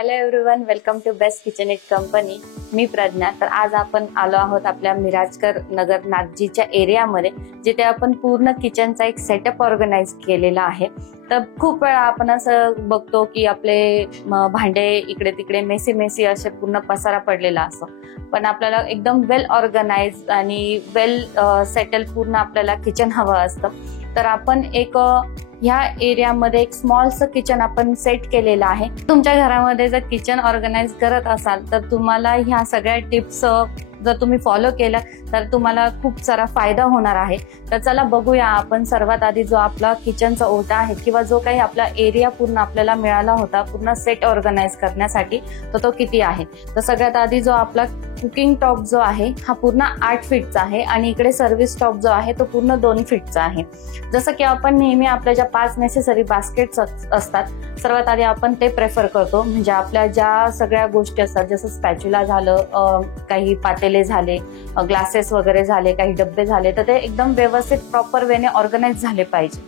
Hello everyone, welcome to best kitchen it company. मी प्रज्ञा. तर आज आपण आलो आहोत आपल्या मिराजकर नगर नागजीच्या एरियामध्ये, जिथे आपण पूर्ण किचनचा एक सेटअप ऑर्गनाइज केलेला आहे. तर खूप वेळा आपण असं बघतो की आपले भांडे इकडे तिकडे मेसी असे पूर्ण पसारा पडलेला असतो, पण आपल्याला एकदम वेल ऑर्गनाइज आणि वेल सेटल पूर्ण आपल्याला किचन हवं असतं. तर आपण एक ह्या एरियामध्ये एक स्मॉलचं किचन आपण सेट केलेलं आहे. तुमच्या घरामध्ये जर किचन ऑर्गनाइज करत असाल तर तुम्हाला ह्या सगळ्या टिप्स जर तुम्ही फॉलो केलं तर तुम्हाला खूप सारा फायदा होणार आहे. तर चला बघूया आपण सर्वात आधी जो आपला किचनचा ओटा आहे किंवा जो काही आपला एरिया पूर्ण आपल्याला मिळाला होता पूर्ण सेट ऑर्गनाइज करण्यासाठी, तर तो किती आहे. तर सगळ्यात आधी जो आपला कुकिंग टॉप जो आहे हा पूर्ण 8 फीटचा आहे आणि इकडे सर्व्हिस टॉप जो आहे तो पूर्ण 2 फीटचा आहे. जसं की आपण नेहमी आपल्या ज्या 5 नेसेसरी बास्केट्स असतात, सर्वात आधी आपण ते प्रेफर करतो. म्हणजे आपल्या ज्या सगळ्या गोष्टी असतात, जसं स्पॅच्युला झालं, काही पातेले झाले, ग्लासेस वगैरे झाले, काही डब्बे झाले, तर ते एकदम व्यवस्थित प्रॉपर वेने ऑर्गनाइज झाले पाहिजे.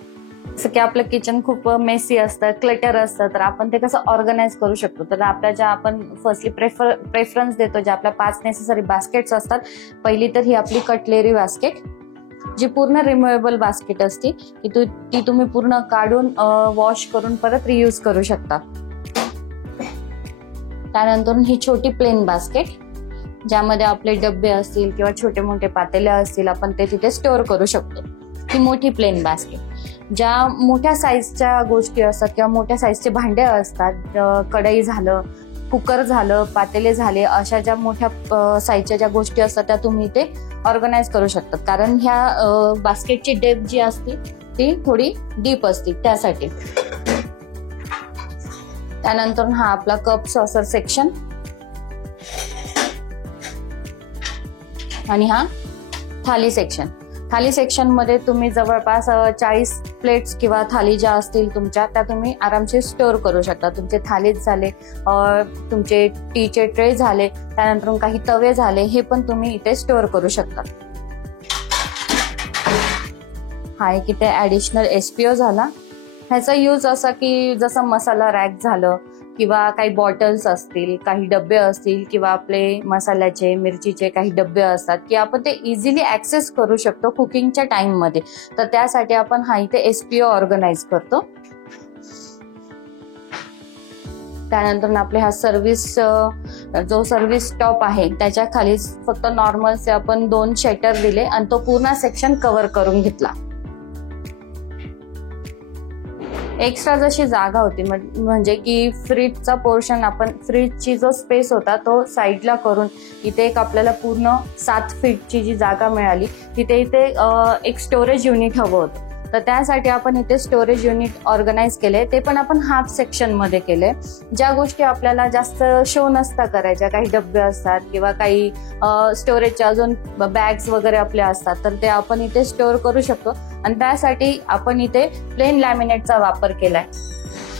जसं की आपलं किचन खूप मेसी असतं, क्लटर असतं, तर आपण ते कसं ऑर्गनाइज करू शकतो. तर आपल्या ज्या आपण फर्स्टली प्रेफरन्स देतो, ज्या आपल्या 5 नेसेसरी बास्केट्स असतात. पहिली तर ही आपली कटलेरी बास्केट, जी पूर्ण रिमुवेबल बास्केट असते, ती तुम्ही पूर्ण काढून वॉश करून परत रियूज करू शकता. त्यानंतर ही छोटी प्लेन बास्केट, ज्यामध्ये आपले डब्बे असतील किंवा छोटे मोठे पातेले असतील, आपण ते तिथे स्टोअर करू शकतो. ही मोठी प्लेन बास्केट. ज्या मोठ्या साईजच्या गोष्टी असतात किंवा मोठ्या साईजचे भांडे असतात, कढई झालं, कुकर झालं, पातेले झाले, अशा ज्या मोठ्या साईजच्या ज्या गोष्टी असतात त्या तुम्ही इथे ऑर्गनाइज करू शकता. कारण ह्या बास्केटची डेप्थ जी असते ती थोडी डीप असते त्यासाठी. त्यानंतर हा आपला कप सॉसर सेक्शन आणि हा थाली सेक्शन. थाली सेक्शन मध्ये तुम्ही जवळपास 40 प्लेट्स किंवा थाली ज्या असतील तुमच्या, त्या तुम्ही आरामशीर स्टोअर करू शकता. तुमचे थालीच झाले, तुमचे टीचे ट्रे झाले, त्यानंतर काही तवे झाले, हे पण तुम्ही इथे स्टोअर करू शकता. हा एक इथे ऍडिशनल एसपीओ झाला. ह्याचा यूज असा की जसं मसाला रॅक झालं किंवा काही बॉटल्स असतील, काही डब्बे असतील किंवा आपले मसाल्याचे, मिरचीचे काही डब्बे असतात, की आपण ते इझिली ऍक्सेस करू शकतो कुकिंगच्या टाइम मध्ये. तर त्यासाठी आपण हा इथे एसपीओ ऑर्गनाइज करतो. त्यानंतर आपले हा जो सर्व्हिस टॉप आहे त्याच्या खाली फक्त नॉर्मलचे आपण 2 शटर दिले आणि तो पूर्ण सेक्शन कव्हर करून घेतला. एक्स्ट्रा जशी जागा होती म्हणजे की फ्रीजचा पोर्शन, आपण फ्रीजची जो स्पेस होता तो साईडला करून इथे एक आपल्याला पूर्ण 7 फीटची जी जागा मिळाली, तिथे इथे एक स्टोरेज युनिट हवं होतं. तर त्यासाठी आपण इथे स्टोरेज युनिट ऑर्गनाइज केले. ते पण आपण हाफ सेक्शन मध्ये केले. ज्या गोष्टी आपल्याला जास्त शो नसता करायच्या, काही डब्बे असतात किंवा काही स्टोरेजच्या अजून बॅग्स वगैरे आपल्या असतात, तर ते आपण इथे स्टोअर करू शकतो. आणि त्यासाठी आपण इथे प्लेन लॅमिनेटचा वापर केलाय.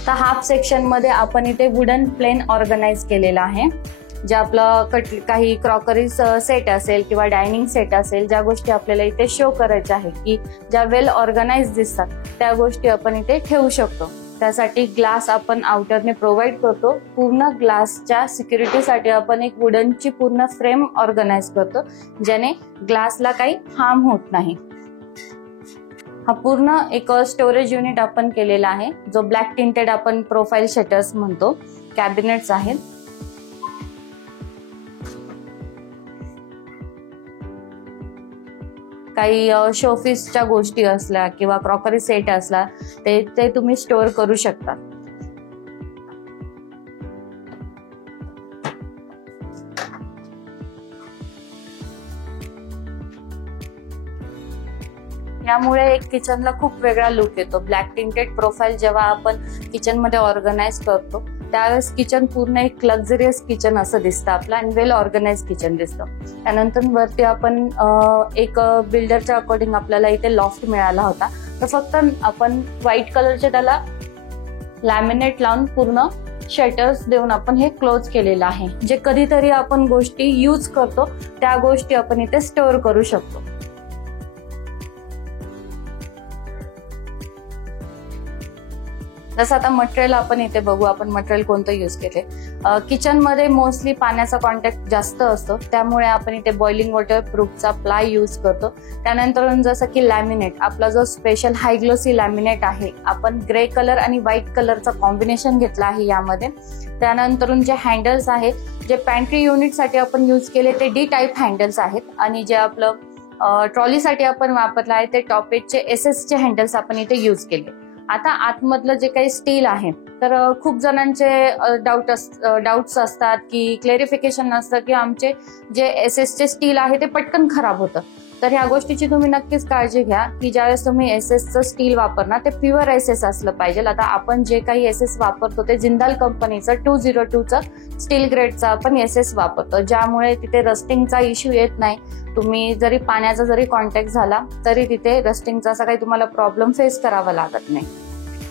तर हाफ सेक्शन मध्ये आपण इथे वुडन प्लेन ऑर्गनाइज केलेला आहे. जे आपलं काही क्रॉकरी सेट असेल किंवा डायनिंग सेट असेल, ज्या गोष्टी आपल्याला इथे शो करायच्या आहेत की ज्या वेल ऑर्गनाइज दिसतात, त्या गोष्टी आपण इथे ठेवू शकतो. त्यासाठी ग्लास आपण आउटरने प्रोव्हाइड करतो. पूर्ण ग्लासच्या सिक्युरिटीसाठी आपण एक वुडनची पूर्ण फ्रेम ऑर्गनाइज करतो, ज्याने ग्लासला काही हार्म होत नाही. हा पूर्ण एक स्टोरेज युनिट आपण केलेला आहे, जो ब्लॅक टिंटेड आपण प्रोफाईल शटर्स म्हणतो, कॅबिनेट्स आहेत. काही शोपीसच्या गोष्टी असल्या किंवा क्रॉकरी सेट असला, ते तुम्ही स्टोअर करू शकता. यामुळे एक किचनला खूप वेगळा लुक येतो. ब्लॅक टिंटेड प्रोफाईल जेव्हा आपण किचन मध्ये ऑर्गनाइज करतो, त्यावेळेस किचन पूर्ण एक लक्झरियस किचन असं दिसतं आपलं आणि वेल ऑर्गनाइज किचन दिसतं. त्यानंतर वरती आपण एक बिल्डरच्या अकॉर्डिंग आपल्याला इथे लॉफ्ट मिळाला होता, तर फक्त आपण व्हाईट कलरचे त्याला लॅमिनेट लावून पूर्ण शटर्स देऊन आपण हे क्लोज केलेलं आहे. जे कधीतरी आपण गोष्टी यूज करतो त्या गोष्टी आपण इथे स्टोअर करू शकतो. जसं आता मटेरियल आपण इथे बघू, आपण मटेरियल कोणतं यूज केले. किचनमध्ये मोस्टली पाण्याचा कॉन्टॅक्ट जास्त असतो, त्यामुळे आपण इथे बॉइलिंग वॉटर प्रूफचा प्लाय यूज करतो. त्यानंतर जसं की लॅमिनेट, आपला जो स्पेशल हाय ग्लोसी लॅमिनेट आहे, आपण ग्रे कलर आणि व्हाईट कलरचा कॉम्बिनेशन घेतला आहे यामध्ये. त्यानंतर जे हँडल्स आहे, जे पॅन्ट्री युनिटसाठी आपण यूज केले ते डी टाईप हँडल्स आहेत, आणि जे आपलं ट्रॉलीसाठी आपण वापरलं आहे ते टॉप एजचे SS चे हँडल्स आपण इथे यूज केले. आता आतमधलं जे काही स्टील आहे, तर खूप जणांचे डाऊट्स असतात की क्लेरिफिकेशन नसतं की आमचे जे SS चे स्टील आहे ते पटकन खराब होतं. तर ह्या गोष्टीची तुम्ही नक्कीच काळजी घ्या की ज्यावेळेस तुम्ही SS स्टील वापरणार ते प्युअर SS असलं पाहिजे. आता आपण जे काही SS वापरतो ते जिंदाल कंपनीचं 202चं स्टील ग्रेडचा आपण SS वापरतो, ज्यामुळे तिथे रस्टिंगचा इश्यू येत नाही. तुम्ही जरी पाण्याचा जरी कॉन्टॅक्ट झाला तरी तिथे रस्टिंगचा असा काही तुम्हाला प्रॉब्लेम फेस करावा लागत नाही.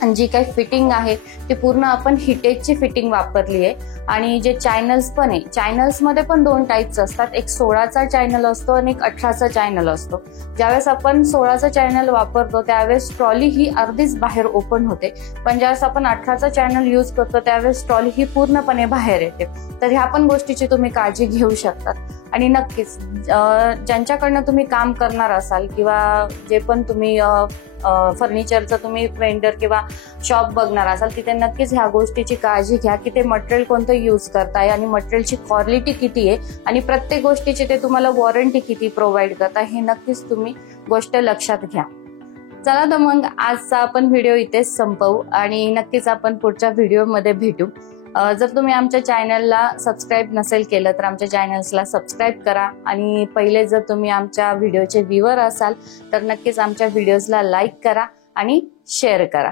आणि जी काही फिटिंग आहे ती पूर्ण आपण हिटेजची फिटिंग वापरली आहे. आणि जे चॅनल्स पण आहे, चॅनल्समध्ये पण 2 टाईप्स असतात, एक 16चा चॅनल असतो आणि एक 18चा चॅनल असतो. ज्यावेळेस आपण 16चा चॅनल वापरतो त्यावेळेस ट्रॉली ही अर्धीच बाहेर ओपन होते, पण ज्यावेळेस आपण 18चा चॅनल यूज करतो त्यावेळेस ट्रॉली ही पूर्णपणे बाहेर येते. तर ह्या पण गोष्टीची तुम्ही काळजी घेऊ शकतात. आणि नक्कीच ज्यांच्याकडनं तुम्ही काम करणार असाल किंवा जे पण तुम्ही फर्निचरचं तुम्ही वेंडर किंवा शॉप बघणार असाल, तिथे नक्कीच ह्या गोष्टीची काळजी घ्या की ते मटेरियल कोणतं यूज करताय आणि मटेरियलची क्वालिटी किती आहे आणि प्रत्येक गोष्टीची ते तुम्हाला वॉरंटी किती प्रोव्हाइड करताय हे नक्कीच तुम्ही गोष्ट लक्षात घ्या. चला तर मग आजचा आपण व्हिडिओ इथेच संपवू आणि नक्कीच आपण पुढच्या व्हिडिओमध्ये भेटू. जर तुम्ही आमच्या चॅनलला सबस्क्राईब नसेल केलं तर आमच्या चॅनल्सला सबस्क्राईब करा. आणि पहिले जर तुम्ही आमच्या व्हिडिओचे व्ह्यूअर असाल तर नक्कीच आमच्या व्हिडिओजला लाईक करा आणि शेअर करा.